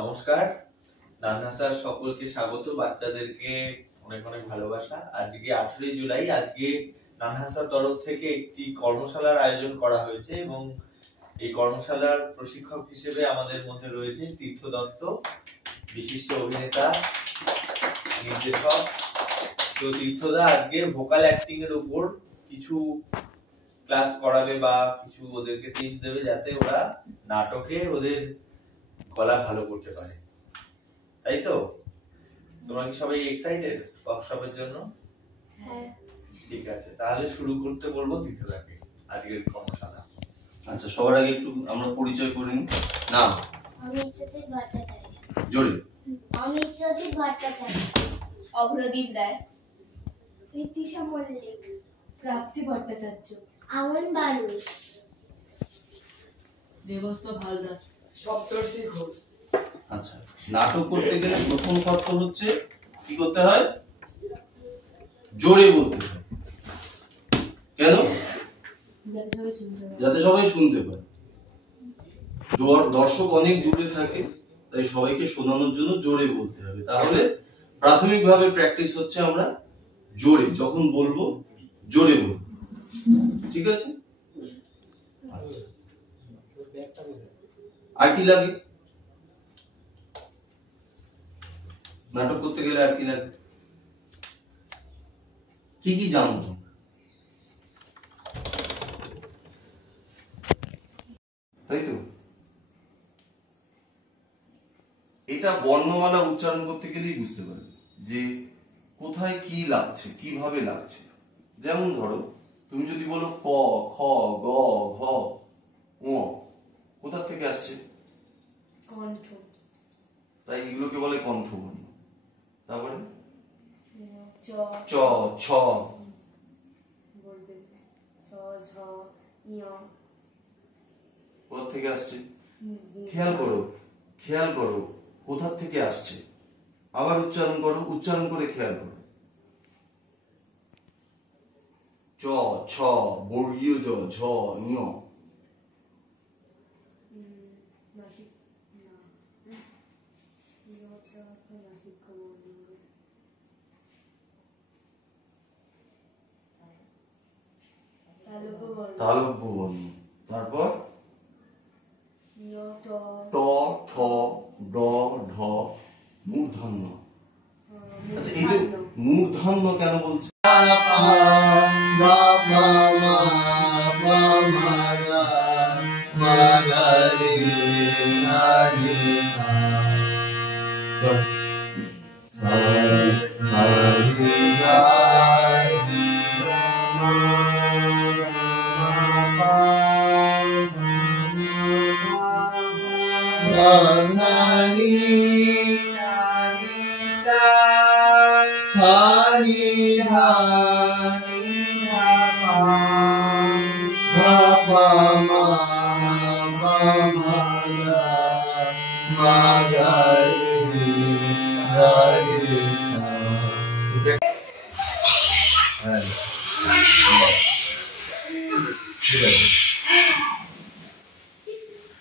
নমস্কার, নান্না স্যার সকলকে স্বাগত। বাচ্চাদেরকে অনেক অনেক ভালোবাসা। আজকে 18 জুলাই, আজকে নান্না স্যার তরফ থেকে একটি কর্মশালার আয়োজন করা হয়েছে এবং এই কর্মশালার প্রশিক্ষক হিসেবে আমাদের মধ্যে রয়েছে তীর্থ দত্ত, বিশিষ্ট অভিনেতা, নির্দেশক। তো তীর্থদা আজকে ভোকাল অ্যাক্টিং এর উপর কিছু ক্লাস করাবে বা কিছু ওদেরকে টিপস দেবে যাতে ওরা নাটকে ওদের গলা ভালো করতে পারে, তাই তো? তোমরা কি সবাই এক্সাইটেড ওয়ার্কশপের জন্য? হ্যাঁ। ঠিক আছে, তাহলে শুরু করতে বলবো তীর্থদাকে আজকের কর্মশালা। আচ্ছা, সবার আগে একটু আমরা পরিচয় করে নিই। নাম? অমিত্রজিৎ ভট্টাচার্য। জোরে। অমিত্রজিৎ ভট্টাচার্য। অভ্রদীপ রায়। ঋতিশা মল্লিক। প্রাপ্তি ভট্টাচার্য। আমন বারু। দেবস্ত হালদার। সপ্তর্ষি ঘোষ। আচ্ছা, নাটক করতে গেলে প্রথম শর্ত হচ্ছে কি করতে হয়? জোরে বলতে হয়। কেন? যাতে সবাই শুনতে পায়। দর্শক অনেক দূরে থাকে, তাই সবাইকে শোনানোর জন্য জোরে বলতে হবে। তাহলে প্রাথমিকভাবে প্র্যাকটিস হচ্ছে আমরা জোরে, যখন বলবো জোরে বলবো, ঠিক আছে? আর কি লাগে নাটক করতে গেলে? আর কি লাগে? কি কি জানো তোমরা? তাই তো? এটা বর্ণমালা উচ্চারণ করতে গেলেই বুঝতে পারবে যে কোথায় কি লাগছে, কিভাবে লাগছে। যেমন ধরো, তুমি যদি বলো ক, খ, গ, ঘ, ঙ, কোথা থেকে আসছে? কণ্ঠ। তাই এগুলোকে বলে কণ্ঠবর্ণ। তারপরে চ, চ, ছ, বলবে ছ, ঝ, ঞ। কোথা থেকে আসছে? খেয়াল করো কোথা থেকে আসছে। আবার উচ্চারণ করো, উচ্চারণ করে খেয়াল করো। চ, ছ, বর্গীয় জ, ঝ, ঞ। নাসিক না, নাসিক তালব্য বর্ণ। তারপর ট, ঠ, ড, ঢ, মূর্ধন্য। আচ্ছা, এই যে মূর্ধন্য কেন বলছে?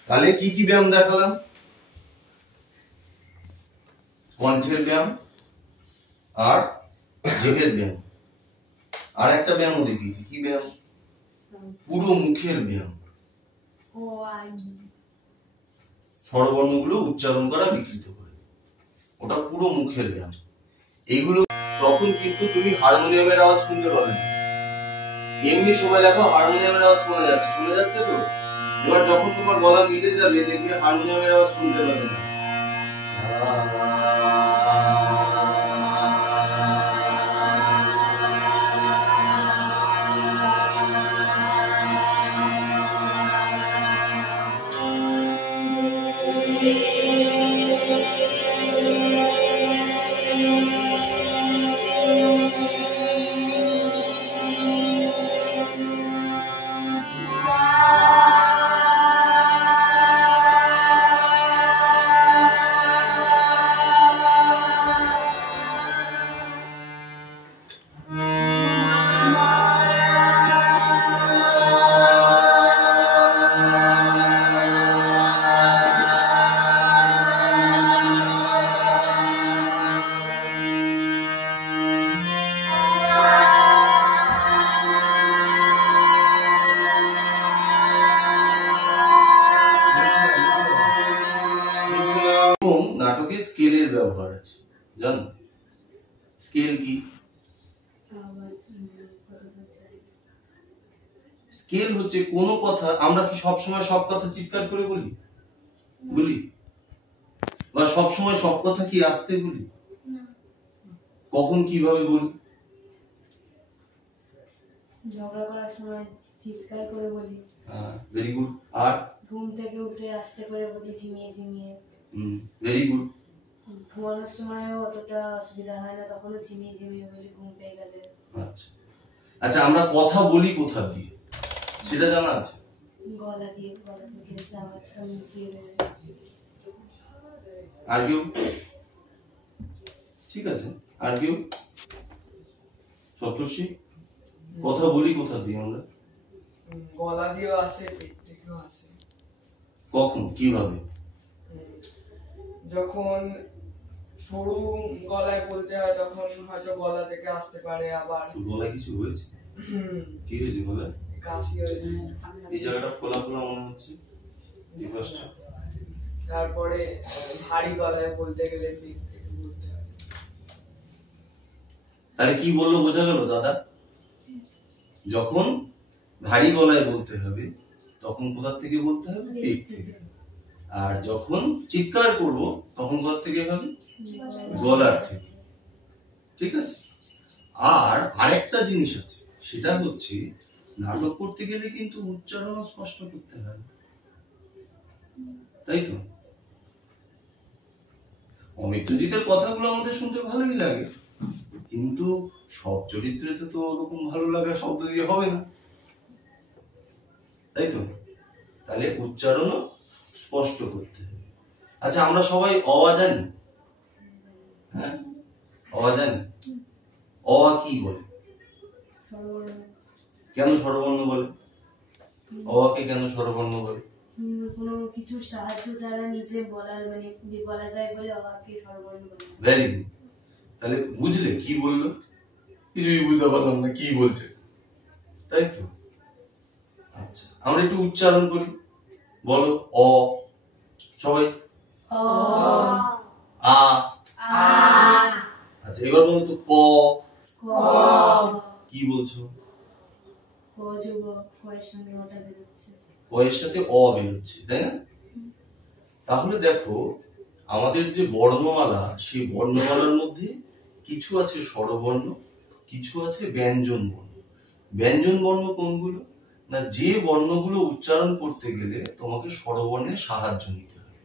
তাহলে কি কি ব্যায়াম দেখালাম? কণ্ঠের ব্যায়াম আর জিভের ব্যায়াম। আর একটা ব্যায়ামও দেখিয়েছি। কি ব্যায়াম? পুরো মুখের ব্যায়াম। স্বরবর্ণগুলো উচ্চারণ করা, বিকৃত করে, ওটা পুরো মুখের ব্যায়াম। এইগুলো তখন কিন্তু তুমি হারমোনিয়ামের আওয়াজ শুনতে পাবে না। এমনি সময় দেখো হারমোনিয়ামের আওয়াজ শোনা যাচ্ছে তো। এবার যখন তোমার গলা মিলে যাবে দেখবে হারমোনিয়ামের আওয়াজ শুনতে পাবে না। বিভাগে স্কেলের ব্যবহার আছে, জানো? স্কেল কি? স্কেল হচ্ছে কোনো কথা, আমরা কি সবসময় সব কথা চিৎকার করে বলি? বা সবসময় সব কথা কি আস্তে বলি? কখন কিভাবে বলি? ঝগড়া করার সময় চিৎকার করে বলি। Very good. আর ঘুম থেকে উঠে আস্তে করে বলি, ঝিমিয়ে ঝিমিয়ে। Very good. ঘুমানোর সময়ও অতটা অসুবিধা হয় না, তখনও ঝিমিয়ে ঝিমিয়ে বলি, ঘুম পেয়ে গেলে। আচ্ছা আচ্ছা, আমরা কথা বলি কোথা দিয়ে সেটা জানা আছে? গলা দিয়ে, গলা থেকে এসে আওয়াজটা মুখ দিয়ে বেরোয়। আর কেউ? ঠিক আছে, আর কেউ? সপ্তর্ষি, কথা বলি কোথা দিয়ে আমরা? গলা দিয়েও আসে, পেট থেকেও আসে। কখন কিভাবে? যখন সরু গলায় বলতে হয় তখন হয়তো গলা থেকে আসতে পারে, আবার গলায় কিছু হয়েছে? কি হয়েছে গলায়? কাশি হয়েছে। এই জায়গাটা খোলা খোলা মনে হচ্ছে, এই পাশটা। তারপরে ভারী গলায় বলতে গেলে পেট থেকে বলতে হয়। তাহলে কি বললো বোঝা গেল দাদা? যখন ভারী গলায় বলতে হবে তখন কোথা থেকে বলতে হবে? পেট থেকে। আর যখন চিৎকার করব তখন কোথা থেকে হবে? গলার থেকে। ঠিক আছে? আর আরেকটা জিনিস আছে, সেটা হচ্ছে নাটক করতে গেলে কিন্তু উচ্চারণ স্পষ্ট করতে হয়, তাই তো? অমিত্রজিতের কথাগুলো আমাদের শুনতে ভালোই লাগে, কিন্তু সব চরিত্রেতে তো ওরকম ভালো লাগা শব্দ দিয়ে হবে না, তাই তো? তাহলে উচ্চারণও স্পষ্ট করতে হবে। আচ্ছা, আমরা সবাই অ জানি? হ্যাঁ, অ জানি। অ কি বলে? কেন স্বরবর্ণ বলে? অকে কেন স্বরবর্ণ বলে? কোনো কিছুর সাহায্য ছাড়া নিজে বলা, মানে বলা যায় বলে অকে স্বরবর্ণ বলে। Very good. তাহলে বুঝলে কি বললো? কিছুই বুঝতে পারলাম না কি বলছে, তাই তো? আচ্ছা, আমরা একটু উচ্চারণ করি, বলো অ সবাই। অ আ। আ আচ্ছা, এবার বলো তো ক। ক কি বলছো? ক যোগ ক এর সঙ্গে ওটা বেরোচ্ছে, ক এর সাথে অ বেরোচ্ছে, তাই না? তাহলে দেখো, আমাদের যে বর্ণমালা, সেই বর্ণমালার মধ্যে কিছু আছে স্বরবর্ণ, কিছু আছে ব্যঞ্জন বর্ণ। ব্যঞ্জন বর্ণ কোনগুলো? না, যে বর্ণগুলো উচ্চারণ করতে গেলে তোমাকে স্বরবর্ণের সাহায্য নিতে হবে।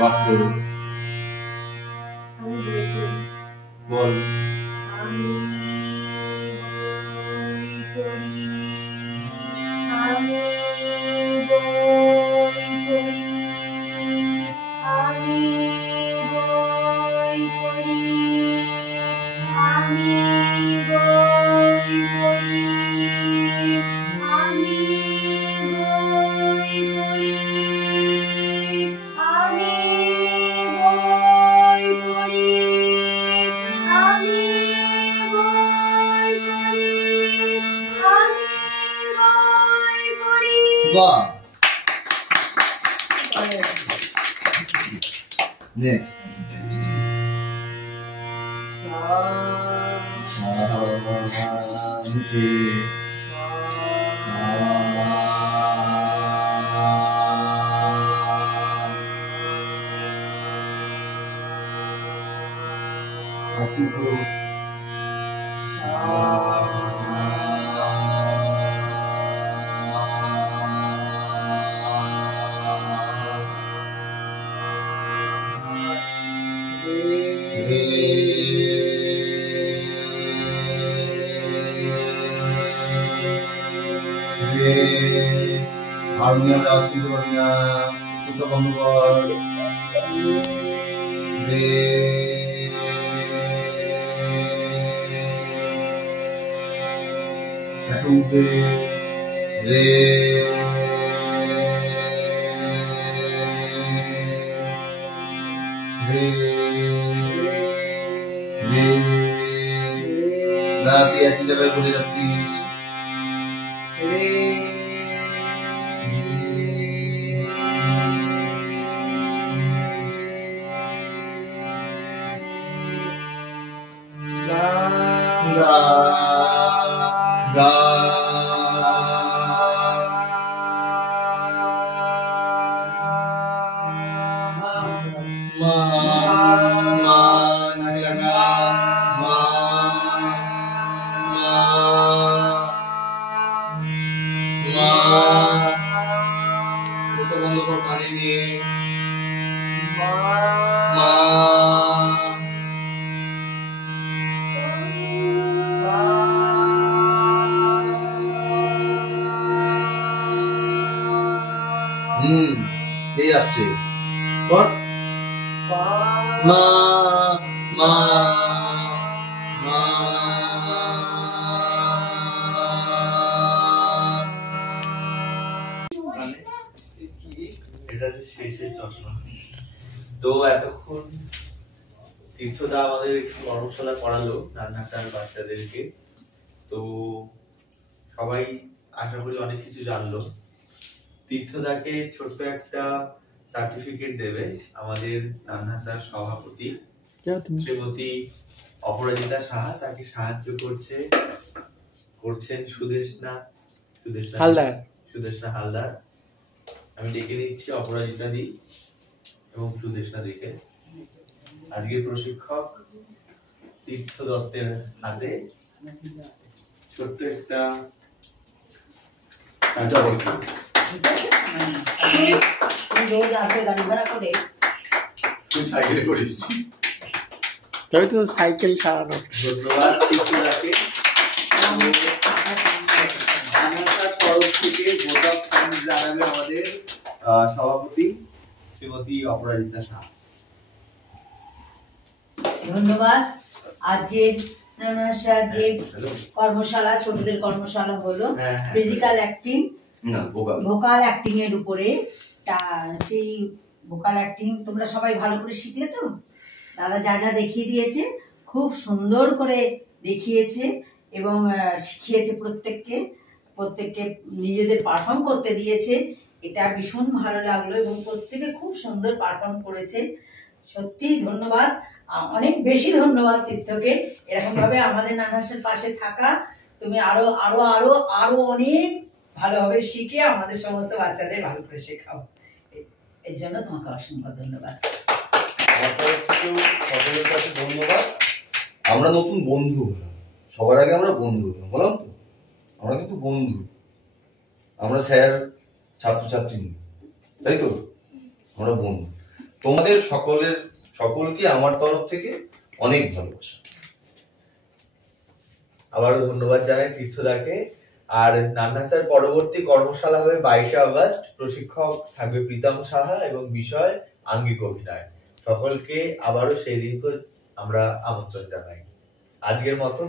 বাক্য বল। আমি বই পড়ি, আমি বই পড়ি, আমি বই পড়ি, আমি বই পড়ি, আমি বই পড়ি, আমি বই পড়ি, আমি বই পড়ি। বাহ, নেক্সট। দুটো হারমোনিয়াম আওয়াজ শুনতে পাবি না, চোখটা বন্ধ কর। রে একটু উঠে রে রে রে না, তুই একই জায়গায় বলে যাচ্ছিস। বন্ধ কর পানি দিয়ে মা এই আসছে কর মা মা মা এটা যে শেষের চশমা। তো এতক্ষণ তীর্থদা আমাদের একটু কর্মশালা করালো রান্নাঘর বাচ্চাদেরকে। তো সবাই আশা করি অনেক কিছু জানলো। তীর্থদাকে ছোট্ট একটা সার্টিফিকেট দেবে আমাদের রান্নাঘর সভাপতি শ্রীমতী অপরাজিতা সাহা। তাকে সাহায্য করছেন সুদেশনা হালদার। আমি ডেকে নিচ্ছি অপরাজিতা দি এবং সুদেশনা দিকে। আজকে প্রশিক্ষক তীর্থ দত্তের হাতে ছোট্ট একটা সাইকেলে করিস তবে তো সাইকেল সারানো। ধন্যবাদ তীর্থদাকে। তরফ থেকে ভোট অফ থ্যাঙ্কস জানাবে আমাদের সভাপতি শ্রীমতী অপরাজিতা সাহা। ধন্যবাদ। আজকে যে কর্মশালা, ছোটদের কর্মশালা হলো ফিজিক্যাল অ্যাক্টিং, ভোকাল অ্যাক্টিং এর উপরে। সেই ভোকাল অ্যাক্টিং তোমরা সবাই ভালো করে শিখলে তো? দাদা যা যা দেখিয়ে দিয়েছে খুব সুন্দর করে দেখিয়েছে এবং শিখিয়েছে প্রত্যেককে নিজেদের পারফর্ম করতে দিয়েছে। এটা ভীষণ ভালো লাগলো এবং প্রত্যেকে খুব সুন্দর পারফর্ম করেছে। সত্যি ধন্যবাদ, অনেক বেশি ধন্যবাদ তীর্থকে এরকম ভাবে আমাদের নানাসের পাশে থাকা। তুমি আরো আরো আরো আরো অনেক ভালোভাবে শিখে আমাদের সমস্ত বাচ্চাদের ভালো করে শেখাও। এর জন্য তোমাকে অসংখ্য ধন্যবাদ। সকলের কাছে ধন্যবাদ। আমরা নতুন বন্ধু হলাম, সবার আগে আমরা বন্ধু হলাম, বললাম তো আমরা কিন্তু বন্ধু। আমরা স্যার ছাত্রছাত্রী নই, তাই তো? আমরা বন্ধু। তোমাদের সকলকে আমার তরফ থেকে অনেক ভালোবাসা। আবারও ধন্যবাদ জানাই তীর্থদাকে। আর নান্নাসার পরবর্তী কর্মশালা হবে 22শে আগস্ট। প্রশিক্ষক থাকবে প্রীতম সাহা এবং বিষয় আঙ্গিক অভিনয়। সকলকে আবারও সেই দিনকে আমরা আমন্ত্রণ জানাই। আজকের মতো